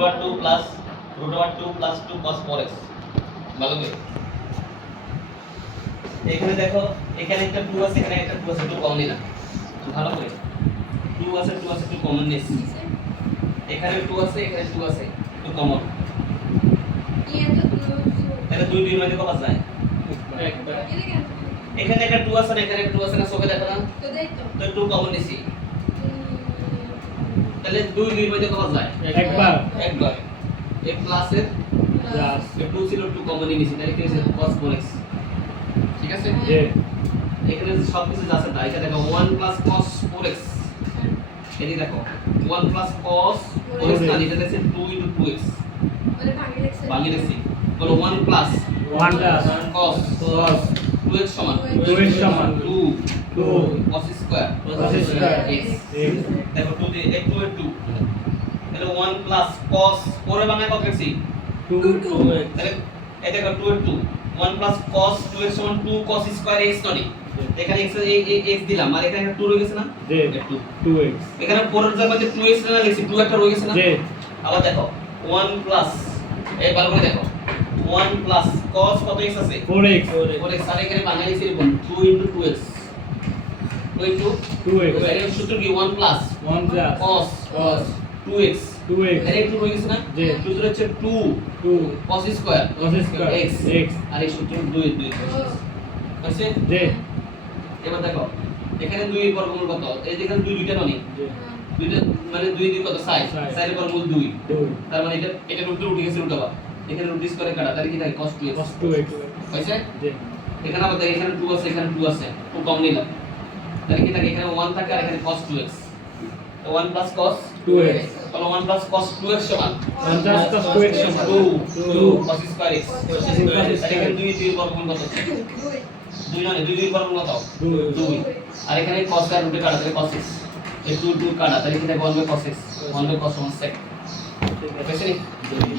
2 plus √2 plus 2 cos 4x ভালো করে এখানে দেখো এখানে একটা 2 আছে এখানে একটা 2 আছে 2 কমন নিলাম ভালো করে 2 আছে 2 কমন নিয়েছি এখানে 2 আছে এখানে 2 আছে 2 কমন তাহলে 2 2 মধ্যে কত যায় একবার এখানে একটা 2 আছে এখানে একটা 2 আছে না সবে দেখো না তো 2 কমন নিছি তাহলে 2 2 মধ্যে কত যায় একবার এই প্লাসের প্লাস 2 ছিল 2 কমন নিছি তাহলে কি হচ্ছে cos 4x ঠিক আছে এখানে সব কিছু আছে তাই এটা দেখো 1 cos 4x এই দেখো 1 cos 4x না এটা দেখছে 2 2x মানে ভাঙিয়ে দেখছি বলো 1 cos 2x সমান 2 cos স্কয়ার x দেখো 2 দিয়ে 2 এর 2 তাহলে 1 cos 4 এর বাংলা কত লিখছি 2 তাহলে এই দেখো 2 এর 2 1 cos 2x সমান 2 cos স্কয়ার x ননি এখানে x x দিলাম আর এখানে একটা 2 রয়ে গেছে না জি 2x এখানে 4 এর জায়গায় 2x না লিখছি 2 একটা রয়ে গেছে না জি আবার দেখো 1 এই ভালো করে দেখো 1 cos কত x আছে 4x আর এখানে বাংলা লিখছি 2 2x 2x এর সূত্র কি 1 cos 2x এর একটু রয়ে গেছে না জি সূত্র হচ্ছে 2 cos স্কয়ার x আর এই সূত্র 2 আছে জি এবার দেখো এখানে 2 এর বর্গমূল কত এই যে এখানে 2 দুইটা ননি দুইটা মানে 2 2 কত 6 6 এর বর্গমূল 2 তার মানে এটা রুট উঠে গেছে রুট আবার এখানে রুট স্কয়ারে কাটা তাহলে কি থাকে cos 2x হইছে জি এখানে আবার দেখো এখানে 2 আছে এখানে 2 আছে 2 কম নিলাম তাহলে কি থাকে এখানে 1 থাকে আর এখানে cos 2x 1 cos 2x তাহলে 1 cos 2x সমান 1 cos 2x সমান 2 cos স্কয়ার x এখানে 2 2 বর্গমূল কত 2 না 2 2 বর্গমূল কত 2 আর এখানে cos আর রুটে কাটা তাহলে cos x এই 2 2 কাটা তাহলে কি থাকে 1 cos x 1 cos সমান sec ঠিক আছে